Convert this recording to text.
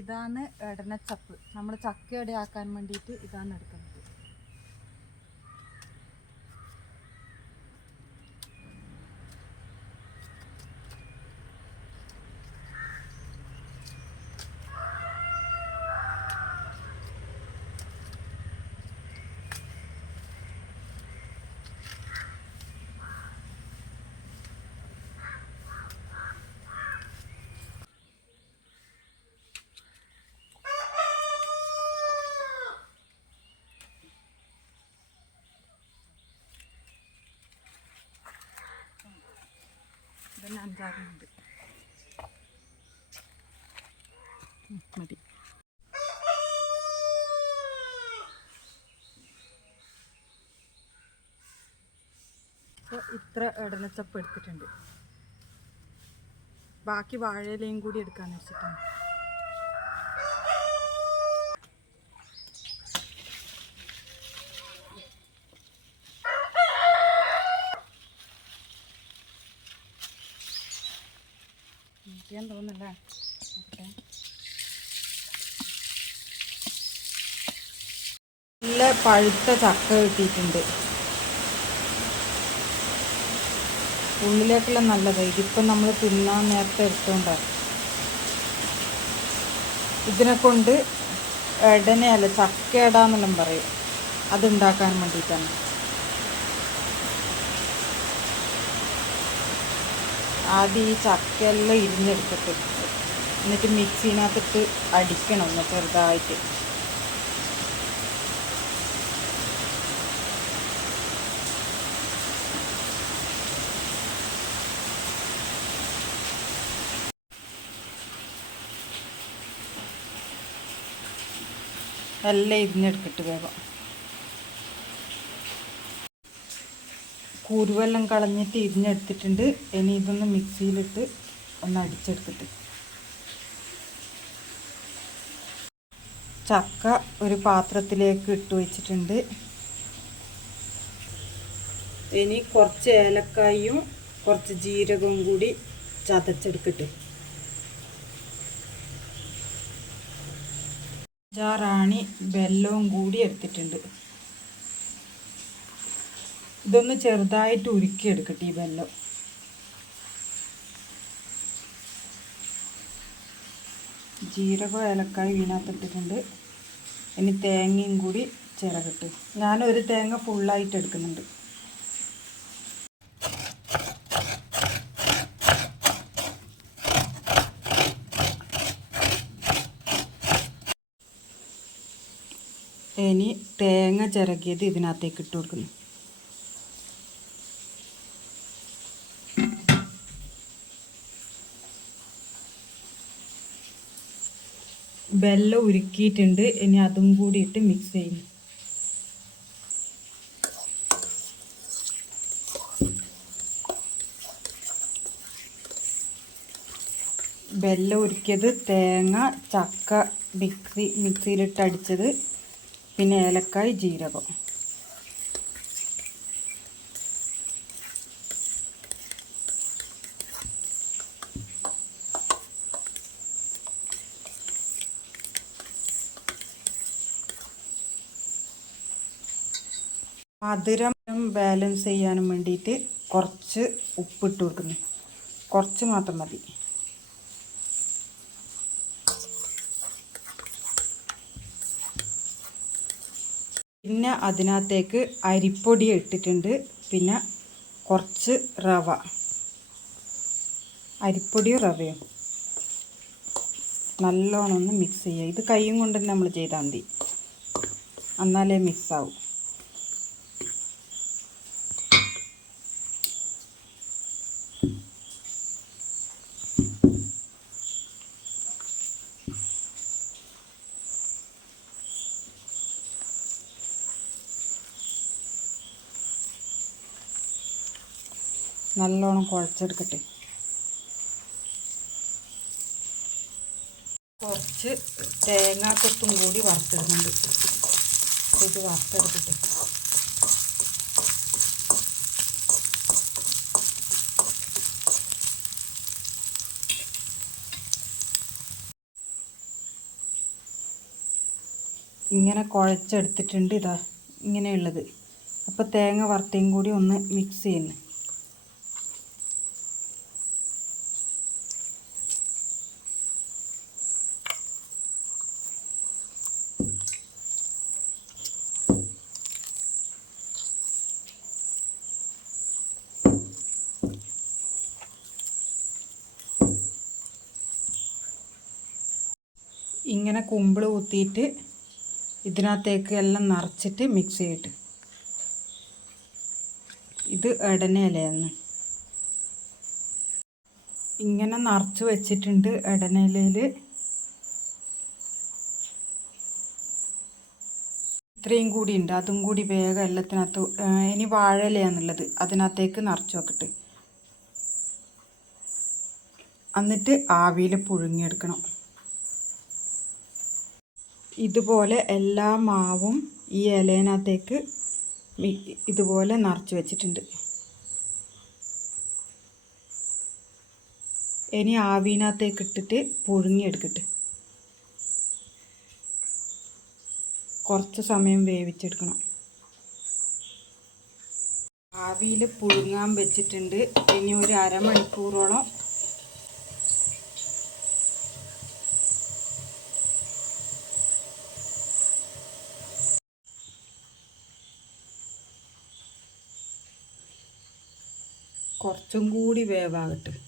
ഇതാണ് എടനച്ചപ്പ് നമ്മൾ ചക്കയുടെ ആക്കാൻ വേണ്ടിയിട്ട് ഇതാണ് എടുക്കുന്നത്. ഉം, മതി. അപ്പോൾ ഇത്ര ഇടനച്ചപ്പ് എടുത്തിട്ടുണ്ട്. ബാക്കി വാഴയിലയും കൂടി എടുക്കാന്ന് വെച്ചിട്ടാണ്. തോന്നുന്നില്ല? ഓക്കെ. നല്ല പഴുത്ത ചക്ക കിട്ടിയിട്ടുണ്ട്. ഉള്ളിലേക്കുള്ള നല്ലതാണ് ഇതിപ്പം നമ്മൾ തിന്നാൻ നേരത്തെ എടുത്തോണ്ടാണ് ഇതിനെ കൊണ്ട് ഇടനെയല്ല ചക്കയിടാന്നെല്ലാം പറയും. അതുണ്ടാക്കാൻ വേണ്ടിയിട്ടാണ്. ആദ്യം ഈ ചക്കയെല്ലാം ഇരിഞ്ഞെടുത്തിട്ട് എന്നിട്ട് മിക്സിനകത്തിട്ട് അടിക്കണം ഒന്ന് ചെറുതായിട്ട്. എല്ലാം ഇരിഞ്ഞെടുത്തിട്ട് വേഗം. കുരുവെല്ലാം കളഞ്ഞിട്ട് ഇരിഞ്ഞെടുത്തിട്ടുണ്ട്. ഇനി ഇതൊന്ന് മിക്സിയിലിട്ട് ഒന്ന് അടിച്ചെടുത്തിട്ട്. ചക്ക ഒരു പാത്രത്തിലേക്ക് ഇട്ട് വെച്ചിട്ടുണ്ട്. ഇനി കുറച്ച് ഏലക്കായും കുറച്ച് ജീരകവും കൂടി ചതച്ചെടുക്കട്ടെ ജാറാണി വെല്ലവും കൂടി എടുത്തിട്ടുണ്ട്. ഇതൊന്ന് ചെറുതായിട്ട് ഉരുക്കിയെടുക്കട്ടെ ഈ വെല്ലം ജീരകം ഏലക്കായ വീണാത്തിട്ടിട്ടുണ്ട് ഇനി തേങ്ങയും കൂടി ചിരകട്ട്. ഞാനൊരു തേങ്ങ ഫുള്ളായിട്ട് എടുക്കുന്നുണ്ട്. ഇനി തേങ്ങ ചിരകിയത് ഇതിനകത്തേക്ക് ഇട്ട് കൊടുക്കുന്നു. വെല്ലം ഉരുക്കിയിട്ടുണ്ട്. ഇനി അതും കൂടി ഇട്ട് മിക്സ് ചെയ്യും വെല്ലം ഉരുക്കിയത് തേങ്ങ ചക്ക മിക്സി മിക്സിയിലിട്ട് അടിച്ചത്. പിന്നെ ഏലക്കായ് ജീരകം. മധുരം ബാലൻസ് ചെയ്യാനും വേണ്ടിയിട്ട് കുറച്ച് ഉപ്പിട്ട് കൊടുക്കുന്നു. കുറച്ച് മാത്രം മതി. പിന്നെ അതിനകത്തേക്ക് അരിപ്പൊടി ഇട്ടിട്ടുണ്ട്. പിന്നെ കുറച്ച് റവ. അരിപ്പൊടിയും റവയും. നല്ലോണം ഒന്ന് മിക്സ് ചെയ്യുക. ഇത് കൈയും കൊണ്ട് തന്നെ നമ്മൾ ചെയ്താൽ മതി. എന്നാലേ മിക്സ് ആവും. നല്ലോണം കുഴച്ചെടുക്കട്ടെ. കുറച്ച് തേങ്ങാക്കൊത്തും കൂടി വറുത്തിടുന്നുണ്ട്. ഇത് വറുത്തെടുക്കട്ടെ ഇങ്ങനെ കുഴച്ചെടുത്തിട്ടുണ്ട് ഇതാ ഇങ്ങനെയുള്ളത്. അപ്പോൾ തേങ്ങ വറുത്തയും കൂടി ഒന്ന് മിക്സ് ചെയ്യുന്നു. ഇങ്ങനെ കുമ്പിൾ കുത്തിയിട്ട് ഇതിനകത്തേക്ക് എല്ലാം നിറച്ചിട്ട് മിക്സ് ചെയ്തിട്ട്. ഇത് ഇടനയിലയെന്ന് ഇങ്ങനെ നിറച്ച് വെച്ചിട്ടുണ്ട് ഇടനയിലയിൽ ഇത്രയും കൂടി ഉണ്ട്. അതും കൂടി വേഗം എല്ലാത്തിനകത്ത് ഇനി വാഴയിലയാന്നുള്ളത് അതിനകത്തേക്ക് നിറച്ച് വെക്കട്ടെ. എന്നിട്ട് ആവിയിൽ പുഴുങ്ങിയെടുക്കണം. ഇതുപോലെ എല്ലാ മാവും ഈ ഇലേനകത്തേക്ക് ഇതുപോലെ നിറച്ച് വെച്ചിട്ടുണ്ട്. ഇനി ആവിനകത്തേക്ക് ഇട്ടിട്ട് പുഴുങ്ങിയെടുക്കട്ടെ കുറച്ച് സമയം വേവിച്ചെടുക്കണം. ആവിയിൽ പുഴുങ്ങാൻ വെച്ചിട്ടുണ്ട്. ഇനി ഒരു അരമണിക്കൂറോളം കുറച്ചും കൂടി വേവാകട്ടെ.